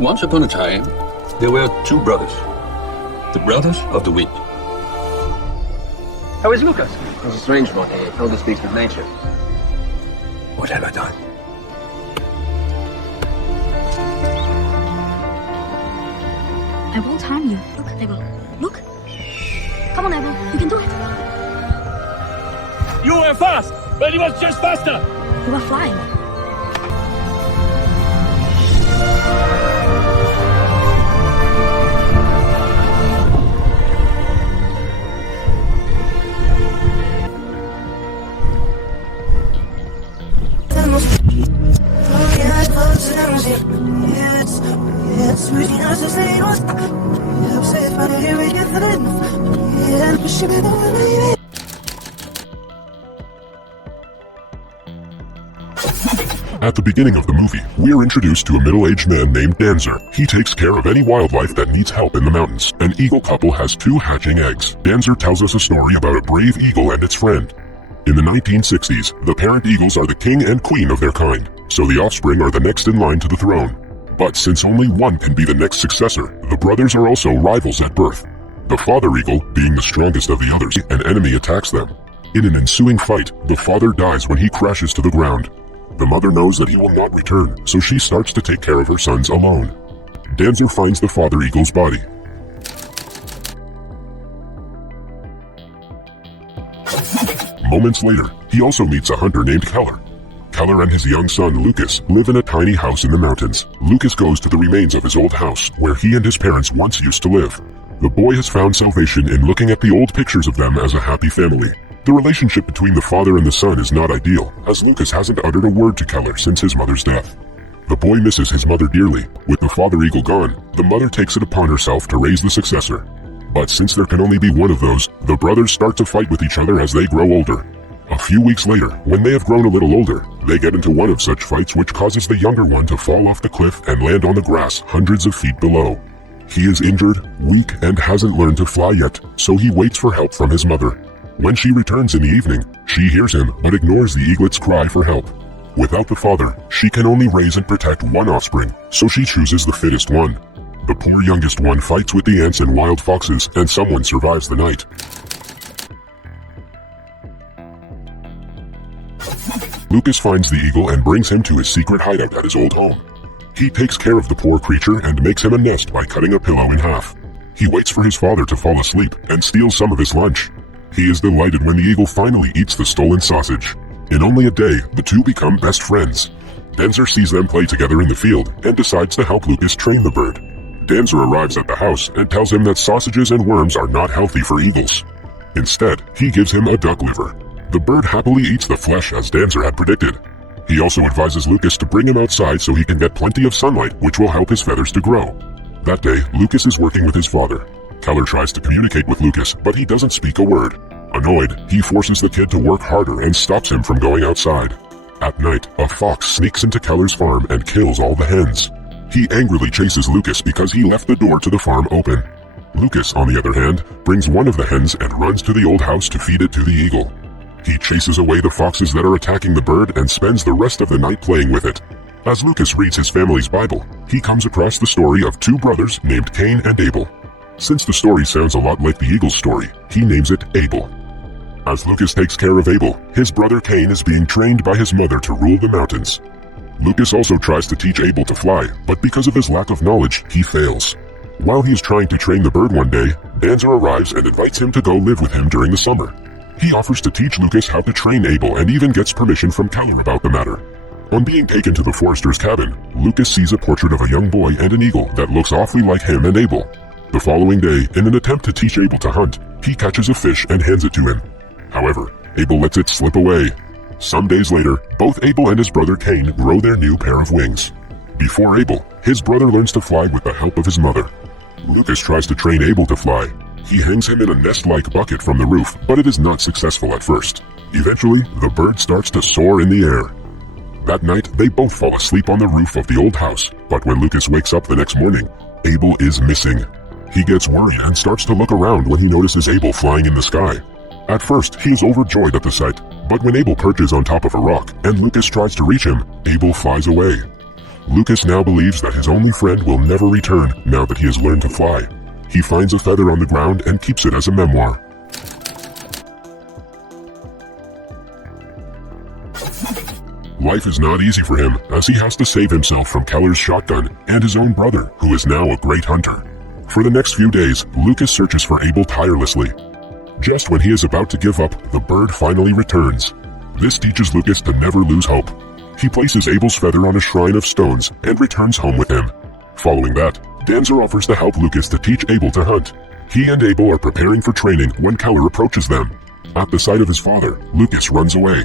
Once upon a time, there were two brothers. The brothers of the wind. How is Lucas? He's a strange one. He only speaks with nature. What have I done? I won't harm you. Look, Abel. Look. Come on, Abel. You can do it. You were fast, but he was just faster. You were flying. At the beginning of the movie, we are introduced to a middle-aged man named Danzer. He takes care of any wildlife that needs help in the mountains. An eagle couple has 2 hatching eggs. Danzer tells us a story about a brave eagle and its friend. In the 1960s, the parent eagles are the king and queen of their kind, so the offspring are the next in line to the throne. But since only one can be the next successor, the brothers are also rivals at birth. The father eagle, being the strongest of the others, an enemy attacks them. In an ensuing fight, the father dies when he crashes to the ground. The mother knows that he will not return, so she starts to take care of her sons alone. Danzer finds the father eagle's body. Moments later, he also meets a hunter named Keller. Keller and his young son Lucas live in a tiny house in the mountains. Lucas goes to the remains of his old house, where he and his parents once used to live. The boy has found salvation in looking at the old pictures of them as a happy family. The relationship between the father and the son is not ideal, as Lucas hasn't uttered a word to Keller since his mother's death. The boy misses his mother dearly. With the father eagle gone, the mother takes it upon herself to raise the successor. But since there can only be one of those, the brothers start to fight with each other as they grow older. A few weeks later, when they have grown a little older, they get into one of such fights which causes the younger one to fall off the cliff and land on the grass hundreds of feet below. He is injured, weak, and hasn't learned to fly yet, so he waits for help from his mother. When she returns in the evening, she hears him but ignores the eaglet's cry for help. Without the father, she can only raise and protect one offspring, so she chooses the fittest one. The poor youngest one fights with the ants and wild foxes, and someone survives the night. Lucas finds the eagle and brings him to his secret hideout at his old home. He takes care of the poor creature and makes him a nest by cutting a pillow in half. He waits for his father to fall asleep and steals some of his lunch. He is delighted when the eagle finally eats the stolen sausage. In only a day, the two become best friends. Danzer sees them play together in the field and decides to help Lucas train the bird. Danzer arrives at the house and tells him that sausages and worms are not healthy for eagles. Instead, he gives him a duck liver. The bird happily eats the flesh as Danzer had predicted. He also advises Lucas to bring him outside so he can get plenty of sunlight, which will help his feathers to grow. That day, Lucas is working with his father. Keller tries to communicate with Lucas, but he doesn't speak a word. Annoyed, he forces the kid to work harder and stops him from going outside. At night, a fox sneaks into Keller's farm and kills all the hens. He angrily chases Lucas because he left the door to the farm open. Lucas, on the other hand, brings one of the hens and runs to the old house to feed it to the eagle. He chases away the foxes that are attacking the bird and spends the rest of the night playing with it. As Lucas reads his family's Bible, he comes across the story of 2 brothers named Cain and Abel. Since the story sounds a lot like the eagle's story, he names it Abel. As Lucas takes care of Abel, his brother Cain is being trained by his mother to rule the mountains. Lucas also tries to teach Abel to fly, but because of his lack of knowledge, he fails. While he is trying to train the bird one day, Danzer arrives and invites him to go live with him during the summer. He offers to teach Lucas how to train Abel and even gets permission from Keller about the matter. On being taken to the forester's cabin, Lucas sees a portrait of a young boy and an eagle that looks awfully like him and Abel. The following day, in an attempt to teach Abel to hunt, he catches a fish and hands it to him. However, Abel lets it slip away. Some days later, both Abel and his brother Cain grow their new pair of wings. Before Abel, his brother learns to fly with the help of his mother. Lucas tries to train Abel to fly. He hangs him in a nest-like bucket from the roof, but it is not successful at first. Eventually, the bird starts to soar in the air. That night, they both fall asleep on the roof of the old house, but when Lucas wakes up the next morning, Abel is missing. He gets worried and starts to look around when he notices Abel flying in the sky. At first, he is overjoyed at the sight, but when Abel perches on top of a rock and Lucas tries to reach him, Abel flies away. Lucas now believes that his only friend will never return now that he has learned to fly. He finds a feather on the ground and keeps it as a memoir. Life is not easy for him, as he has to save himself from Keller's shotgun and his own brother, who is now a great hunter. For the next few days, Lucas searches for Abel tirelessly. Just when he is about to give up, the bird finally returns. This teaches Lucas to never lose hope. He places Abel's feather on a shrine of stones and returns home with him. Following that, Danzer offers to help Lucas to teach Abel to hunt. He and Abel are preparing for training when Keller approaches them. At the sight of his father, Lucas runs away.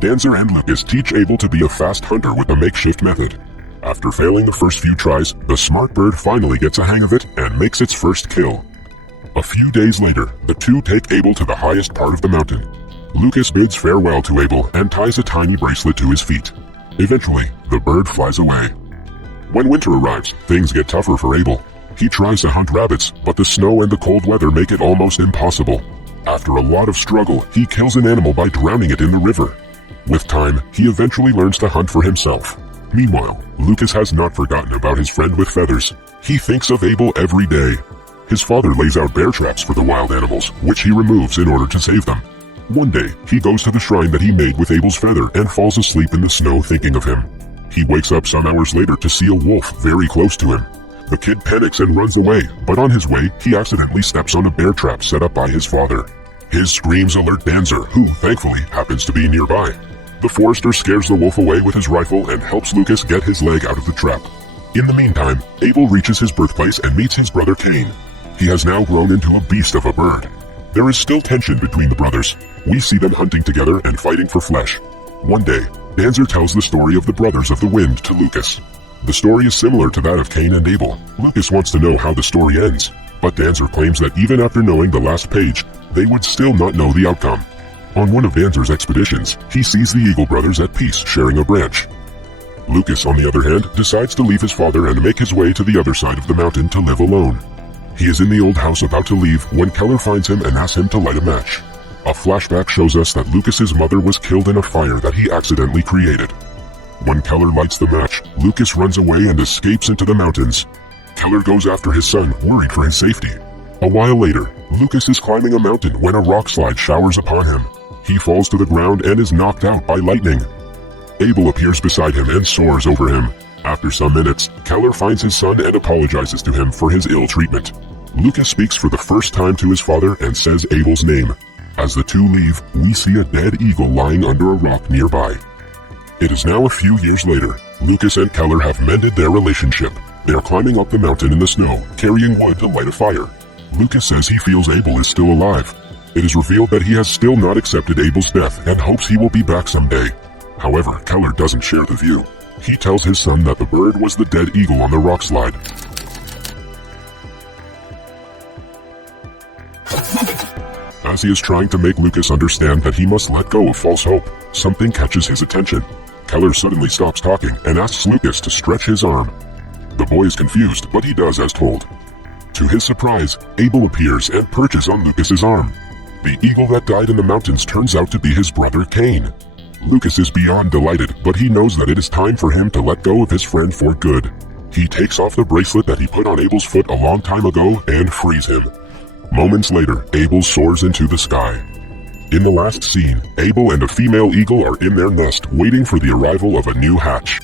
Danzer and Lucas teach Abel to be a fast hunter with a makeshift method. After failing the first few tries, the smart bird finally gets a hang of it and makes its first kill. A few days later, the two take Abel to the highest part of the mountain. Lucas bids farewell to Abel and ties a tiny bracelet to his feet. Eventually, the bird flies away. When winter arrives, things get tougher for Abel. He tries to hunt rabbits, but the snow and the cold weather make it almost impossible. After a lot of struggle, he kills an animal by drowning it in the river. With time, he eventually learns to hunt for himself. Meanwhile, Lucas has not forgotten about his friend with feathers. He thinks of Abel every day. His father lays out bear traps for the wild animals, which he removes in order to save them. One day, he goes to the shrine that he made with Abel's feather and falls asleep in the snow thinking of him. He wakes up some hours later to see a wolf very close to him. The kid panics and runs away, but on his way, he accidentally steps on a bear trap set up by his father. His screams alert Danzer, who, thankfully, happens to be nearby. The forester scares the wolf away with his rifle and helps Lucas get his leg out of the trap. In the meantime, Abel reaches his birthplace and meets his brother Cain. He has now grown into a beast of a bird. There is still tension between the brothers. We see them hunting together and fighting for flesh. One day, Danzer tells the story of the Brothers of the Wind to Lucas. The story is similar to that of Cain and Abel. Lucas wants to know how the story ends, but Danzer claims that even after knowing the last page, they would still not know the outcome. On one of Danzer's expeditions, he sees the Eagle brothers at peace sharing a branch. Lucas, on the other hand, decides to leave his father and make his way to the other side of the mountain to live alone. He is in the old house about to leave when Keller finds him and asks him to light a match. A flashback shows us that Lucas's mother was killed in a fire that he accidentally created. When Keller lights the match, Lucas runs away and escapes into the mountains. Keller goes after his son, worried for his safety. A while later, Lucas is climbing a mountain when a rock slide showers upon him. He falls to the ground and is knocked out by lightning. Abel appears beside him and soars over him. After some minutes, Keller finds his son and apologizes to him for his ill treatment. Lucas speaks for the first time to his father and says Abel's name. As the two leave, we see a dead eagle lying under a rock nearby. It is now a few years later. Lucas and Keller have mended their relationship. They are climbing up the mountain in the snow, carrying wood to light a fire. Lucas says he feels Abel is still alive. It is revealed that he has still not accepted Abel's death and hopes he will be back someday. However, Keller doesn't share the view. He tells his son that the bird was the dead eagle on the rock slide. As he is trying to make Lucas understand that he must let go of false hope, something catches his attention. Keller suddenly stops talking and asks Lucas to stretch his arm. The boy is confused, but he does as told. To his surprise, Abel appears and perches on Lucas's arm. The eagle that died in the mountains turns out to be his brother Cain. Lucas is beyond delighted, but he knows that it is time for him to let go of his friend for good. He takes off the bracelet that he put on Abel's foot a long time ago and frees him. Moments later, Abel soars into the sky. In the last scene, Abel and a female eagle are in their nest waiting for the arrival of a new hatch.